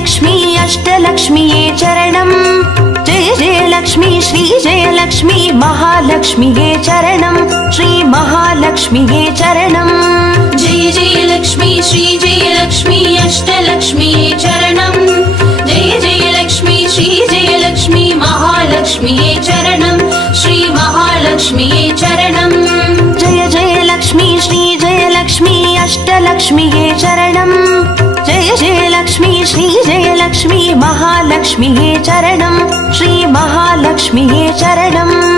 लक्ष्मी अष्टलक्ष्मीये चरणम् जय जय लक्ष्मी श्री जय लक्ष्मी महालक्ष्मीये चरणम् श्री महालक्ष्मीये चरणम् जय जय लक्ष्मी श्री जय लक्ष्मी अष्टलक्ष्मीये चरणम् जय जय लक्ष्मी श्री जय लक्ष्मी महालक्ष्मीये चरणम् श्री महालक्ष्मीये चरणम् जय जय लक्ष्मी श्री जय लक्ष्मी अष्टलक्ष्मीये चरणम् जय जय लक्ष्मी श्री जय लक्ष्मी महालक्ष्मीये चरणम् श्री महालक्ष्मीये चरणम्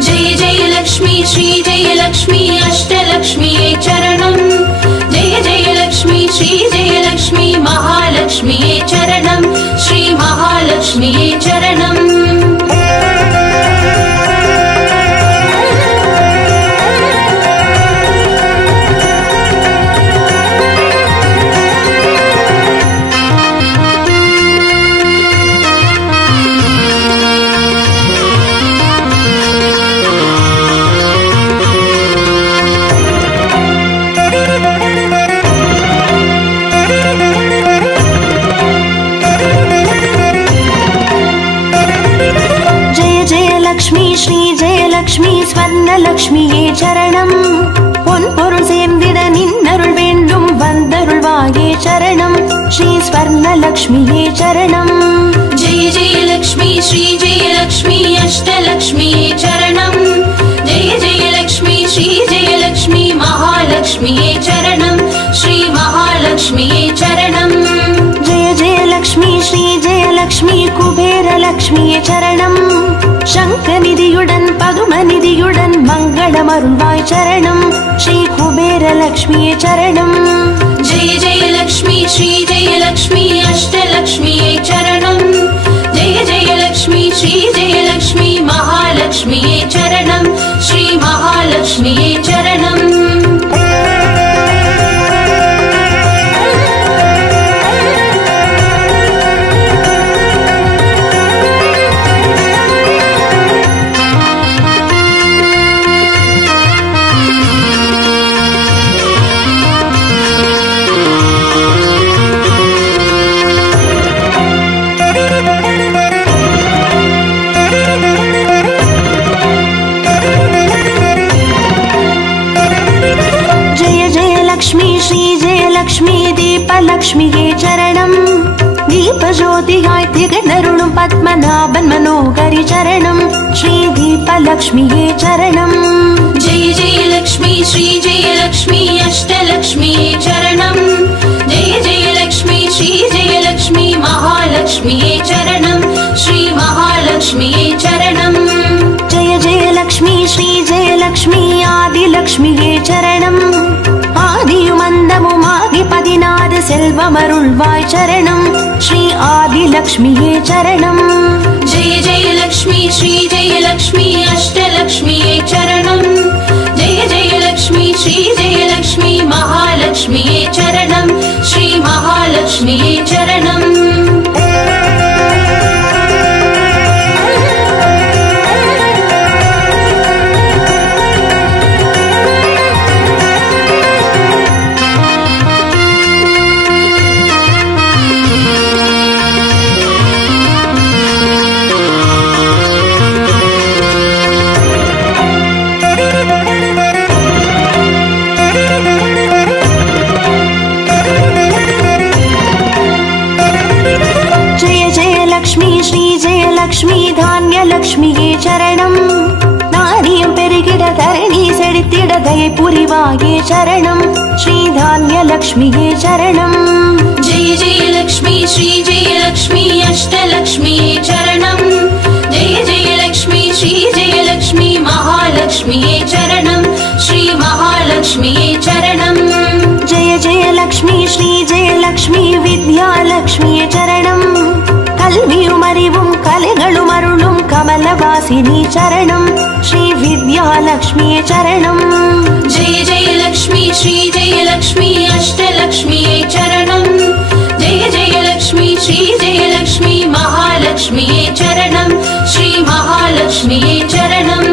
जय जय लक्ष्मी श्री जय लक्ष्मी अष्टलक्ष्मीये चरणम् जय जय लक्ष्मी श्री जय लक्ष्मी महालक्ष्मीये चरणम् श्री महालक्ष्मीये चरणम् श्री जय लक्ष्मी स्वर्णलक्ष्मीये चरणम् பொன்பொருள் சேர்ந்திட நின்னருள் வேண்டும் வந்தருள்வாயே சரணம் ஸ்ரீ ஸ்வர்ணலக்ஷ்மியே சரணம் जय जय लक्ष्मी श्री जय लक्ष्मी अष्टलक्ष्मीये चरणम् जय जय लक्ष्मी श्री जय लक्ष्मी महालक्ष्मीये चरणम् श्री महालक्ष्मीये चरणम् जय जय लक्ष्मी श्री जय लक्ष्मी कुबेरलक्ष्मीये चरणम् शङ्खनिधियुடன் पदुमनिधियुடன் मङ्गलमरुள்வாய் चरणम् श्री कुबेरलक्ष्मीये चरणम् जय जय लक्ष्मी श्री जय लक्ष्मी अष्टलक्ष्मीये चरणम् जय जय लक्ष्मी श्री जय लक्ष्मी महालक्ष्मीये चरणम् श्री महालक्ष्मीये चरणम् லக்ஷ்மியே சரணம் தீபஜோதியாய் திகழருளும் பத்மநாபன் மனோகரி சரணம் ஸ்ரீ தீபலக்ஷ்மியே சரணம் जय जय लक्ष्मी श्री जय लक्ष्मी अष्टलक्ष्मीये चरणम् जय जय लक्ष्मी श्री जय लक्ष्मी महालक्ष्मीये चरणम् श्री महालक्ष्मीये चरणम् जय जय लक्ष्मी श्री जय लक्ष्मी आदिलक्ष्मिये चरणम् ஆதியுமந்தமுமாகி 16 செல்வமருள்வாய் சரணம் ஸ்ரீ ஆதிலக்ஷ்மியே சரணம் जय जय लक्ष्मी श्री जय लक्ष्मी अष्टलक्ष्मीये चरणम् जय जय लक्ष्मी श्री जय लक्ष्मी महालक्ष्मीये चरणम् श्री महालक्ष्मीये चरणम् லக்ஷ்மி தானிய லக்ஷ்மியே சரணம் நாரியம் பெருகிட தரணி செழித்திட தயை புரிவாயே சரணம் ஸ்ரீ தானிய லக்ஷ்மியே சரணம் जय जय लक्ष्मी श्री जय लक्ष्मी अष्टलक्ष्मीये चरणम् जय जय लक्ष्मी श्री जय लक्ष्मी महालक्ष्मीये चरणम् श्री महालक्ष्मीये चरणम् जय जय लक्ष्मी श्री जय लक्ष्मी विद्यालक्ष्मीये चरणम् கல்வியும் அறிவும் கலைகளும் அருளும் கமலவாசினி சரணம் ஸ்ரீ வித்யாலக்ஷ்மியே சரணம் जय जय लक्ष्मी श्री जय लक्ष्मी अष्टलक्ष्मीये चरणम् जय जय लक्ष्मी श्री जय लक्ष्मी महालक्ष्मीये चरणम् श्री महालक्ष्मीये चरणम्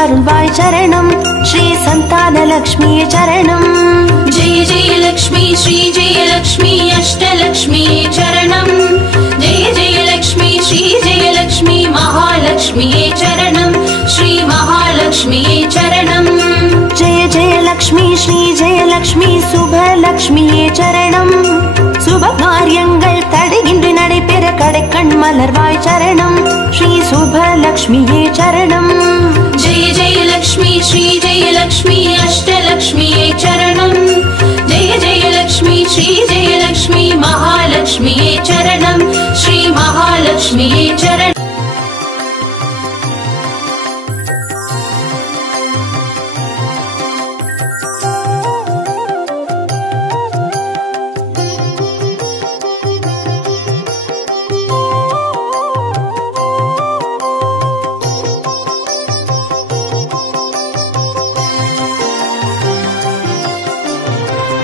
அருள்வாய் சரணம் ஸ்ரீ சந்தானலக்ஷ்மியே சரணம். जय जय लक्ष्मी श्री जय लक्ष्मी अष्टलक्ष्मी चरणम. जय जय लक्ष्मी श्री जय लक्ष्मी महालक्ष्मी चरणम. श्री महालक्ष्मी चरणम. जय जय लक्ष्मी श्री जय लक्ष्मी சுபலக்ஷ்மியே சரணம். சுப காரியங்கள் தடையின்றி நடைபெற கடைக்கண் மலர்வாய் சரணம் ஸ்ரீ சுபலக்ஷ்மியே சரணம். जय जय लक्ष्मी श्री जय लक्ष्मी अष्टलक्ष्मी चरणम. जय जय लक्ष्मी श्री जय लक्ष्मी महालक्ष्मी चरणम. श्री महालक्ष्मी चरणम.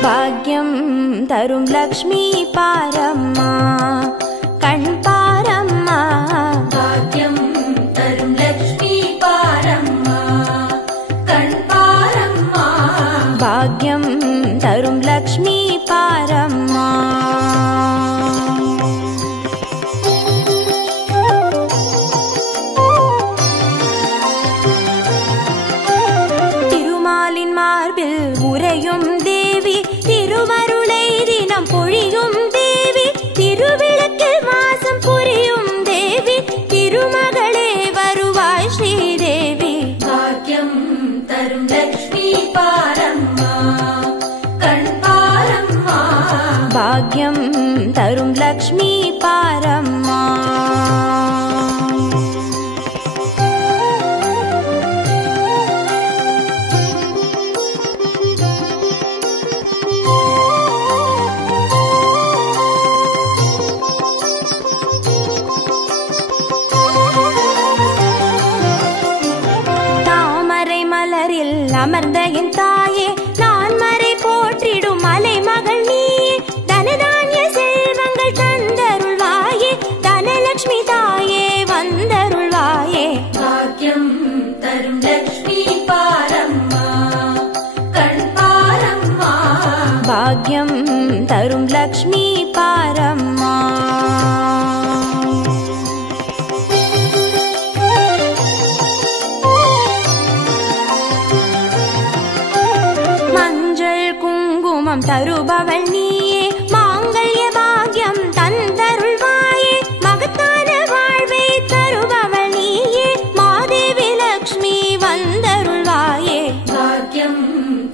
भाग्यं तरुं लक्ष्मी पारम्मा कण् पारम्मा. भाग्यं तरुं लक्ष्मी पारम्मा कण् पारम्मा. भाग्यं तरुं लक्ष्मी पारम्मा. திருமாலின் மார்பில் உறையும் தேவி திருவருளை தினம் பொழியும் தேவி திருவிளக்கில் வாசம் புரியும் தேவி திருமகளே வருவாய் ஸ்ரீதேவி. भाग्यं तरुं लक्ष्मी पारम्मा कण् पारम्मा. भाग्यं तरुं लक्ष्मी पारम्मा. அமர்ந்த என் தாயே நான் மறை போற்றிடும் மலை மகள் நீயே தனதானிய செல்வங்கள் தந்தருள்வாயே தனலட்சுமி தாயே வந்தருள்வாயே. भाग्यं तरुं लक्ष्मी पारम्मा कण् पारम्मा. भाग्यं तरुं लक्ष्मी पारम्मा. தருபவள் நீயே மாங்கல்ய பாக்யம் தந்தருள்வாயே மகத்தான வாழ்வை தருபவள் நீயே மாதேவி லக்ஷ்மி வந்தருள்வாயே. भाग्यं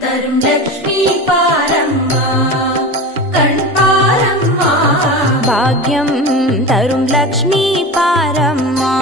तरुं लक्ष्मी पारम्मा कण् पारम्मा. भाग्यं तरुं लक्ष्मी पारम्मा.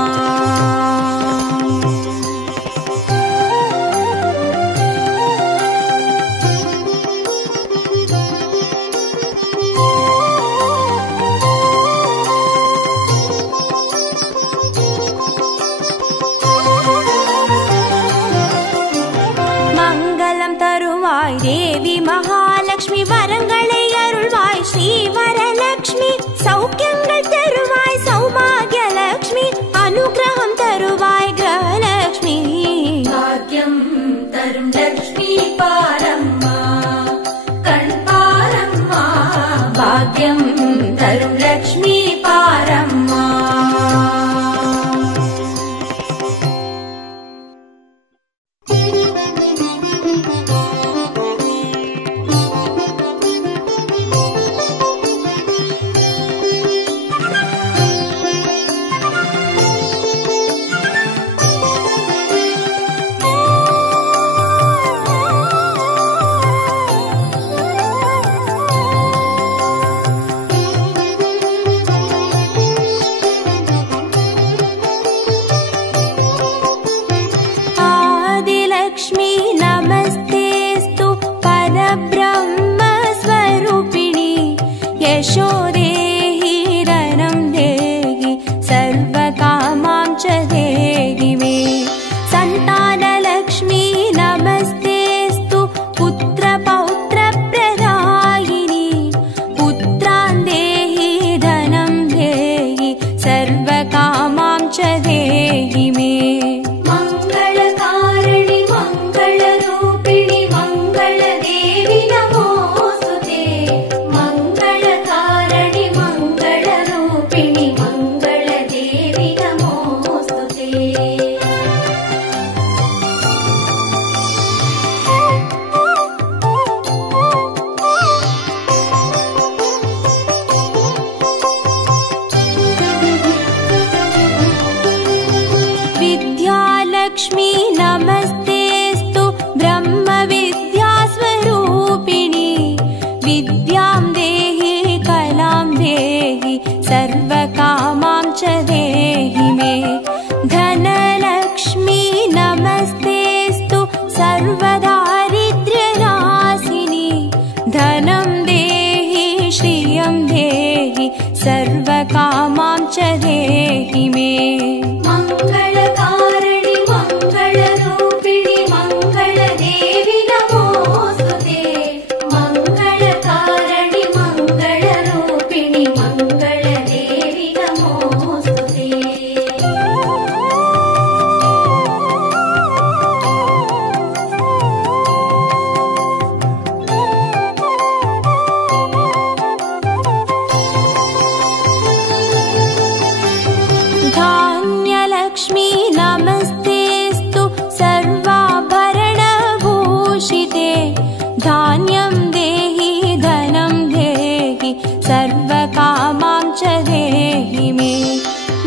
தேவி மகாலட்சுமி வரங்களை அருள்வாய் ஸ்ரீ வரலட்சுமி சௌக்கியங்கள் தருவாய் சௌபாகிய லட்சுமி அனுகிரகம் தருவாய் கிரகலட்சுமி. भाग्यं तरुं लक्ष्मी पारम्मा कण् पारम्मा. भाग्यं तरुं लक्ष्मी पारम्मा. सर्वकामां च देहि मे मंगलकारिणी सर्वकामां च देहि मे। मङ्गलकारिणि मङ्गलरूपिणि मङ्गलदेवि नमोऽस्तुते। मङ्गलकारिणि मङ्गलरूपिणि मङ्गलदेवि नमोऽस्तुते। धान्यलक्ष्मी नमस्तेऽस्तु सर्वाभरणभूषिते। धान्यं देहि धनं देहि सर्वकामां च देहि मे।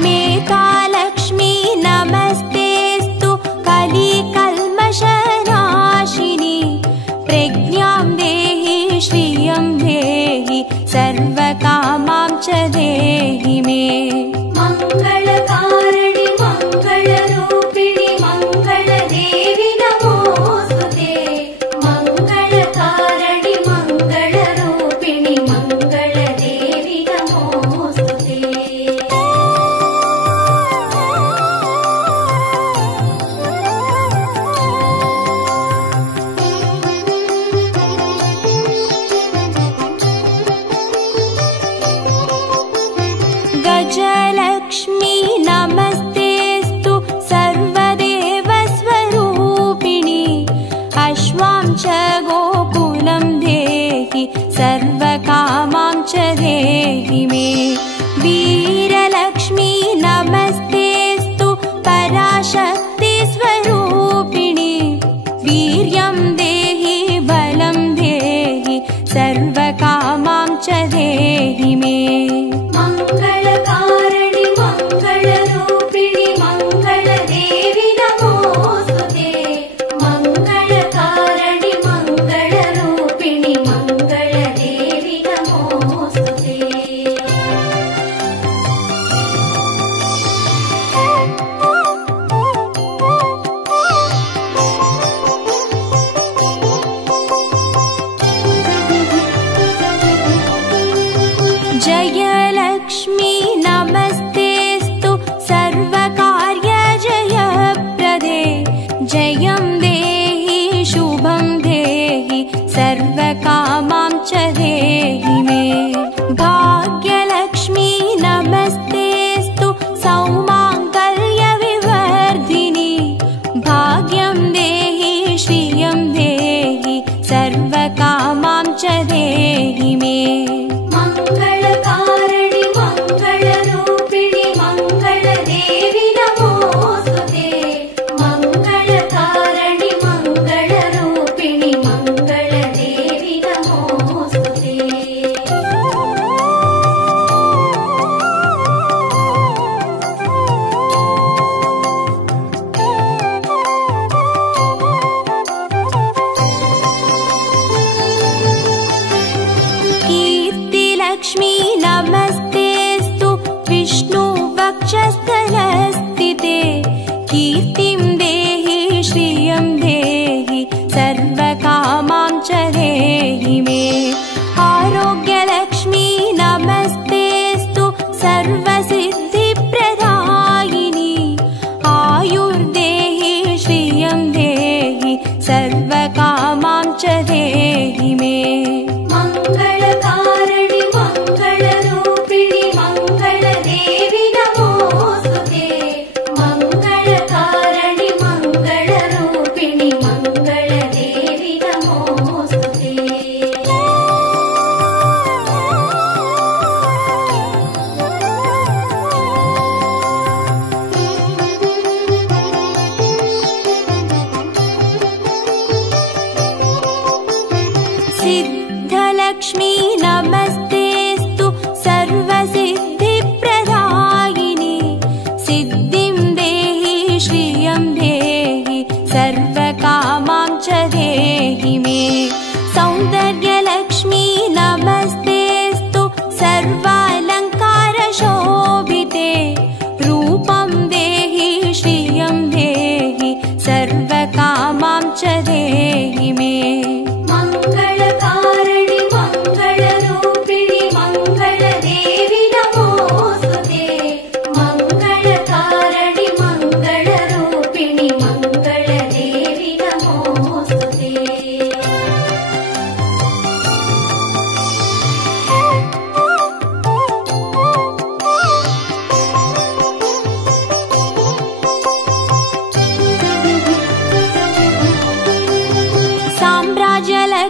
मेधालक्ष्मी नमस्तेऽस्तु कलिकल्मषनाशिनी। प्रज्ञां देहि श्रियं देहि सर्वकामां च देहि मे। मङ्गलकारिणि मङ्गलरूपिणि मङ्गलदेवि नमोऽस्तुते। मङ्गलकारिणि मङ्गलरूपिणि मङ्गलदेवि नमोऽस्तुते। गजलक्ष्मी नमस्तेऽस्तु सर्वदेवस्वरूपिणि। अश्वां च गोकुलं देहि सर्वकामां च देहि मे। वीरलक्ष्मी नमस्तेऽस्तु पराशक्तिस्वरूपिणि। वीर्यं देहि बलं देहि सर्वकामां च देहि मे। मङ्गलकारिणि मङ्गलरूपिणि मङ्गलदेवि नमोऽस्तुते। मङ्गलकारिणि मङ्गलरूपिणि मङ्गलदेवि नमोऽस्तुते। जयलक्ष्मी नमस्तेऽस्तु सर्वकार्यजयप्रदे। जयं देहि शुभं देहि सर्वकामां च देहि मे। भाग्यलक्ष्मी नमस्तेऽस्तु सौमाङ्गल्यविवर्धिनि। भाग्यं देहि श्रियं देहि सर्वकामां च देहि मे। मङ्गलकारिणि मङ्गलरूपिणि मङ्गलदेवि नमोऽस्तुते। मङ्गलकारिणि मङ्गलरूपिणि मङ्गलदेवि नमोऽस्तुते। कीर्तिलक्ष्मी नमस्तेऽस्तु विष्णुवक्षस्थलस्थिते। कीर्तिं देहि श्रियं देहि सर्वकामां च देहि मे। आरोग्यलक्ष्मी नमस्तेऽस्तु सर्वसिद्धिप्रदायिनि। आयुर्देहि श्रियं देहि सर्वकामां च देहि मे। मङ्गलकारिणि मङ्गलरूपिणि मङ्गलदेवि नमोऽस्तुते। मङ्गलकारिणि मङ्गलरूपिणि मङ्गलदेवि नमोऽस्तुते। सिद्धलक्ष्मी नमस्तेऽस्तु सर्वसिद्धिप्रदायिनि। सिद्धिं देहि श्रियं देहि सर्वकामां च देहि मे। सौन्दर्यलक्ष्मी नमस्तेऽस्तु सर्वालङ्कारशोभिते। रूपं देहि श्रियं देहि सर्वकामां च देहि मे। मङ्गलकारिणि मङ्गलरूपिणि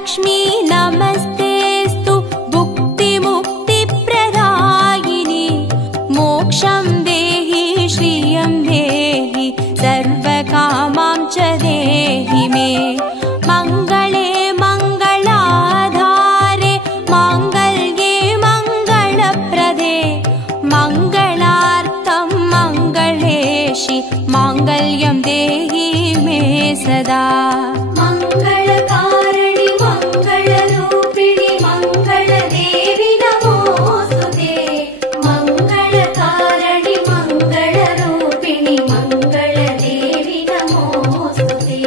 लक्ष्मी नमस्तेस्तु भुक्तिमुक्तिप्रदायिनि मोक्षं देहि श्रियं देहि सर्वकामां च देहि मे मङ्गले मङ्गलाधारे माङ्गल्ये मङ्गलप्रदे मङ्गलार्थं मङ्गलेशि माङ्गल्यं देहि मे सदा मङ्गलकारिणि मङ्गलरूपिणि मङ्गलदेवि नमोस्तुते मङ्गलकारिणि मङ्गलरूपिणि मङ्गलदेवि नमोस्तुते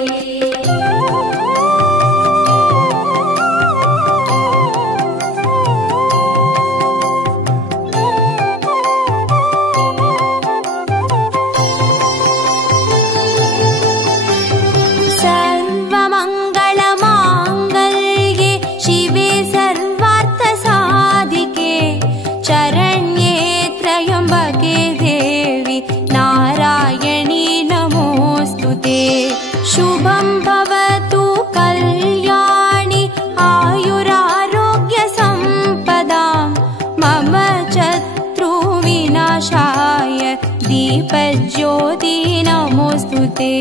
सर्वमङ्गलमाङ्गल्ये शिवे सर्वार्थसाधिके शरण्ये त्र्यम्बके देवी नारायणी नमोऽस्तुते शुभं भवतु कल्याणि आयुरारोग्यसम्पदां मम शत्रुविनाशाय दीपज्योति नमोऽस्तुते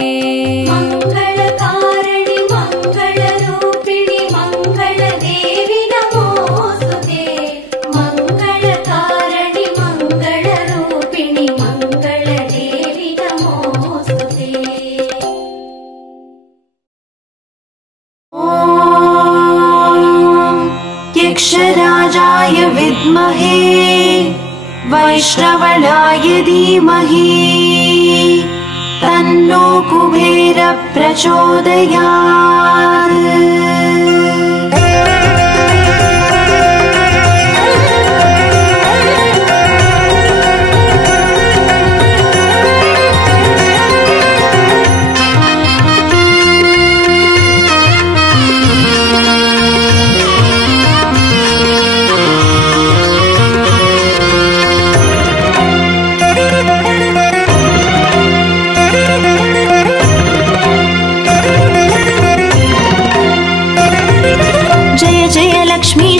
मङ्गलकारिणि मङ्गलरूपिणि मङ्गलदेवि नमोस्तुते मङ्गलकारिणि मङ्गलरूपिणि मङ्गलदेवि नमोस्तुते यक्षराजाय विद्महे वैश्रवणाय धीमहि तन्नो कुबेर प्रचोदयात्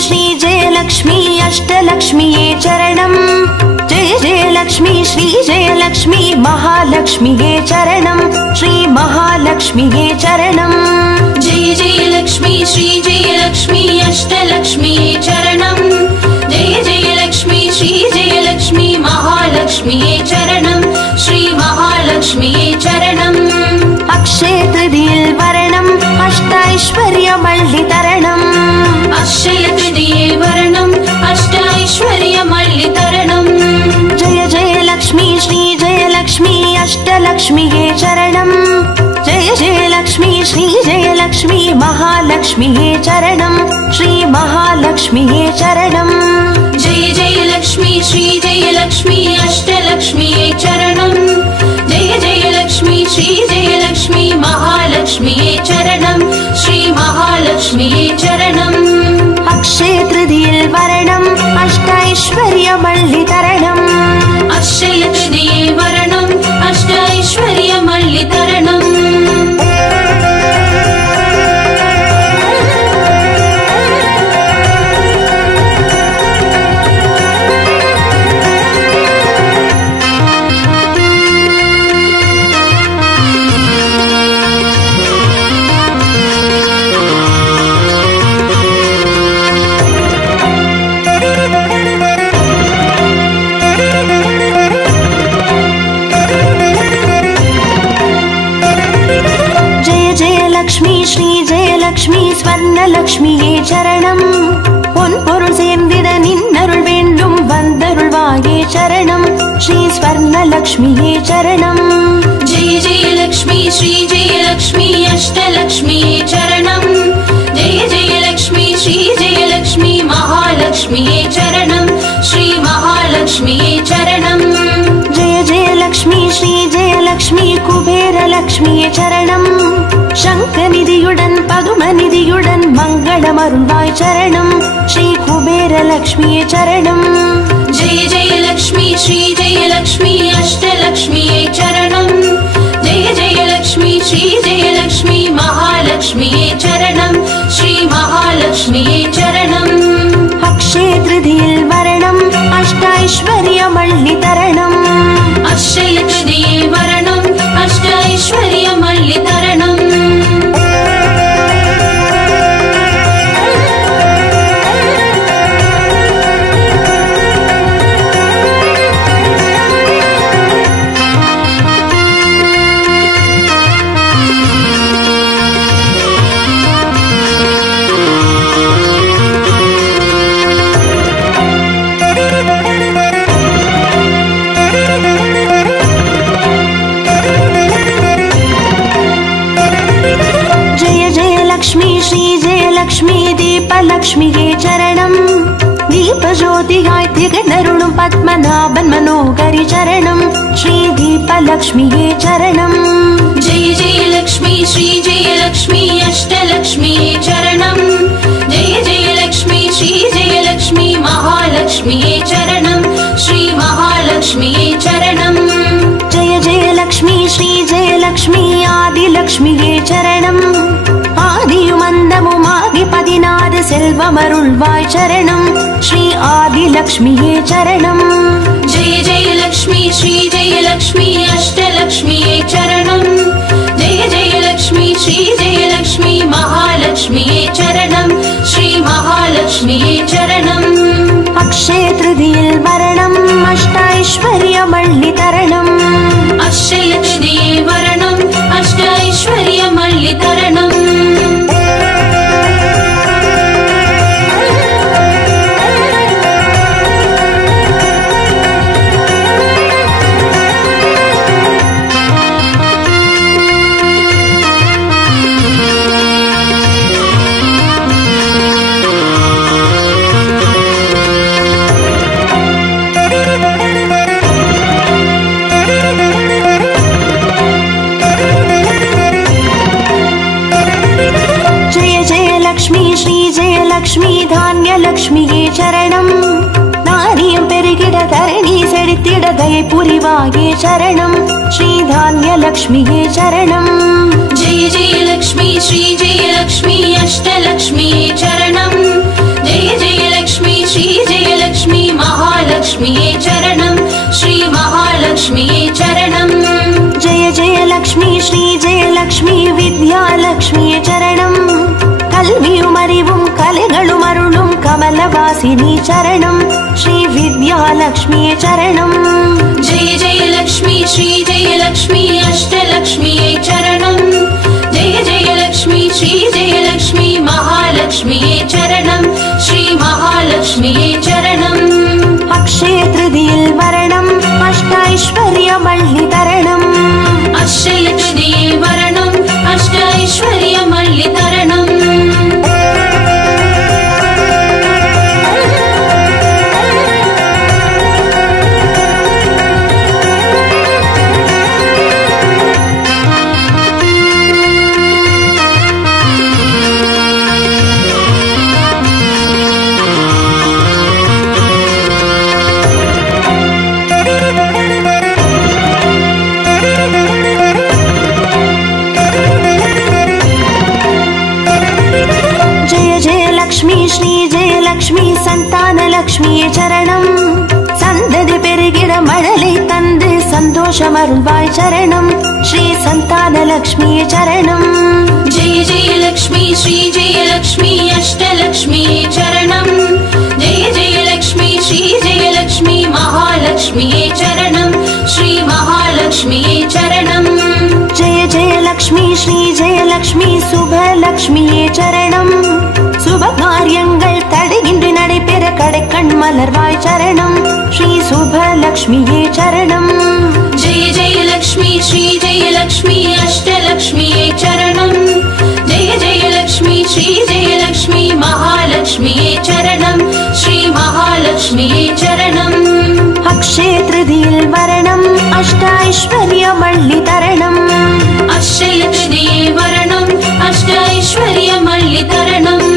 श्री जय लक्ष्मी अष्टलक्ष्मीये चरणम् जय जय लक्ष्मी श्री जय लक्ष्मी महालक्ष्मीये चरणम् श्री महालक्ष्मीये चरणम् जय जय लक्ष्मी श्री जय लक्ष्मी अष्टलक्ष्मीये चरणम् जय जय लक्ष्मी श्री जय लक्ष्मी महालक्ष्मीये चरणम् श्री महालक्ष्मीये चरणम् अक्षय तृतीये वरणम् अष्टैश्वर्यमल्लितरणम् अक्षय तृतीये वरणम् अष्टैश्वर्यमल्लितरणम् जय जय लक्ष्मी श्री जय लक्ष्मी अष्टलक्ष्मीये चरणम् जय जय लक्ष्मी श्री जय लक्ष्मी महालक्ष्मीये चरणम् श्री महालक्ष्मीये चरणम् जय जय लक्ष्मी श्री जय लक्ष्मी अष्टलक्ष्मीये चरणम् जय जय लक्ष्मी श्री जय लक्ष्मी महालक्ष्मीये चरणम् श्री महालक्ष्मीये चरणम् अक्षय तृतीये वरणम् अष्टैश्वर्यमल्लितरणम् अक्षय तृतीये वरणम् अष्टैश्वर्यमल्लितरणम् लक्ष्मी श्री जय लक्ष्मी स्वर्णलक्ष्मीये चरणम् பொன்பொருள் சேர்ந்திட நின்னருள் வேண்டும் வந்தருள்வாயே சரணம் ஸ்ரீ ஸ்வர்ணலக்ஷ்மியே சரணம் जय जय लक्ष्मी श्री जय लक्ष्मी अष्टलक्ष्मीये चरणम् जय जय लक्ष्मी श्री जय लक्ष्मी महालक्ष्मीये चरणम् श्री महालक्ष्मीये चरणम् जय जय लक्ष्मी श्री जय लक्ष्मी कुबेर लक्ष्मीये चरणम् शङ्खनिधियुடன் பதுமநிதியுடன் மங்களமருள்வாய் சரணம் ஸ்ரீ குபேர லக்ஷ்மியே சரணம் जय जय लक्ष्मी श्री जय लक्ष्मी अष्टलक्ष्मीये चरणम् जय जय लक्ष्मी श्री जय लक्ष्मी महालक्ष्मीये चरणम् श्री महालक्ष्मीये महालक्ष्मिये चरणम् अक्षय तृतीयिल वरणम् अष्टैश्वर्यमल्लितरणम् अक्षय तृतीये वरणम् अष्टैश्वर्यमल्लितरणम् लक्ष्मी दीपलक्ष्मिये चरणम् दीपज्योतियाय तिगणरुणुं पद्मनाभन् मनोहरि चरणम् श्री दीपलक्ष्मिये चरणम् जय जय लक्ष्मी श्री जय लक्ष्मी अष्टलक्ष्मिये चरणम् जय जय लक्ष्मी श्री जय लक्ष्मी महालक्ष्मिये चरणम् श्री महालक्ष्मिये चरणम् जय जय लक्ष्मी श्री जय लक्ष्मी आदिलक्ष्मिये चरणम् ஆதியுமந்தமுமாகி 16 செல்வமருள்வாய் சரணம் ஸ்ரீ ஆதிலக்ஷ்மியே சரணம் जय जय लक्ष्मी श्री जय लक्ष्मी अष्टलक्ष्मिये चरणम् जय जय लक्ष्मी श्री जय लक्ष्मी महालक्ष्मिये चरणम् श्री महालक्ष्मिये चरणम् अक्षय तृतीयिल वरणम् अष्टैश्वर्यमल्लितरणम् अक्षय तृतीये वरणम् अष्टैश्वर्यमल्लितरणम् லக்ஷ்மி தான்யலக்ஷ்மியே சரணம் நாரியம் பெருகிட தரணி செழித்திட தயை புரிவாயே சரணம் ஸ்ரீ தான்யலக்ஷ்மியே சரணம் जय जय लक्ष्मी श्री जय लक्ष्मी अष्टलक्ष्मिये चरणम् जय जय लक्ष्मी श्री जय लक्ष्मी महालक्ष्मिये चरणम् श्री महालक्ष्मिये चरणम् जय जय लक्ष्मी श्री जय लक्ष्मी विद्यालक्ष्मिये चरणम् கல்வியும் அறிவும் கலைகளும் அருளும் கமலவாசினி சரணம் ஸ்ரீ வித்யாலக்ஷ்மியே சரணம் जय जय लक्ष्मी श्री जय लक्ष्मी अष्टलक्ष्मिये चरणम् जय जय लक्ष्मी श्री जय लक्ष्मी महालक्ष्मिये चरणम् श्री महालक्ष्मिये चरणम् अक्षय तृतीयिल वरणम् अष्टैश्वर्यमल्लितरणम् अक्षय तृतीये वरणम् अष्टैश्वर्यमल्लितरणम् சந்தானலக்ஷ்மியே சரணம் சந்ததி பெருகிட மழலை தந்து சந்தோஷமருள்வாய் சரணம் ஸ்ரீ சந்தானலக்ஷ்மியே சரணம் जय जय लक्ष्मी श्री जय लक्ष्मी अष्टलक्ष्मिये चरणम् जय जय लक्ष्मी श्री जय लक्ष्मी महालक्ष्मिये चरणम् श्री महालक्ष्मिये चरणम् जय जय लक्ष्मी श्री जय लक्ष्मी சுபலக்ஷ்மியே சரணம் சுப காரியங்கள் தடையின்றி நடைபெற கடைக்கண் மலர்வாய் சரணம் ஸ்ரீ சுபலக்ஷ்மியே சரணம் जय जय लक्ष्मी श्री जय लक्ष्मी अष्टलक्ष्मिये चरणम् जय जय लक्ष्मी श्री जय लक्ष्मी महालक्ष्मिये चरणम् श्री महालक्ष्मिये चरणम् अक्षय तृतीयिल वरणम् अष्टैश्वर्यमल्लितरणम् अक्षय तृतीये वरणम् अष्टैश्वर्यमल्लितरणम्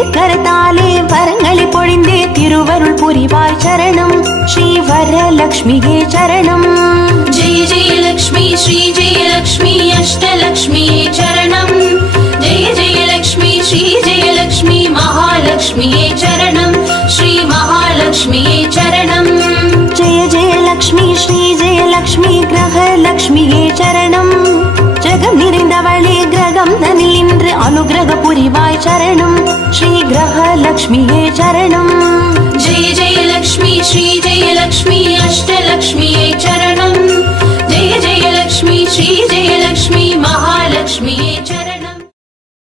திருக்கரத்தாலே வரங்களை பொழிந்தே திருவருள் புரிவாய் சரணம் ஸ்ரீ வரலக்ஷ்மியே சரணம். जय जय लक्ष्मी श्री जय लक्ष्मी अष्टलक्ष्मी चरणं जय जय लक्ष्मी श्री जय लक्ष्मी महालक्ष्मी चरणं श्री महालक्ष्मी चरणं. जय जय लक्ष्मी श्री जय लक्ष्मी ग्रहलक्ष्मिये चरणं जगम निरैந்தவளே கிரகம் தனில் நின்று அனுகிரக புரிவாய் சரணம் ஸ்ரீ கிரகலக்ஷ்மியே சரணம். जय जय लक्ष्मी श्री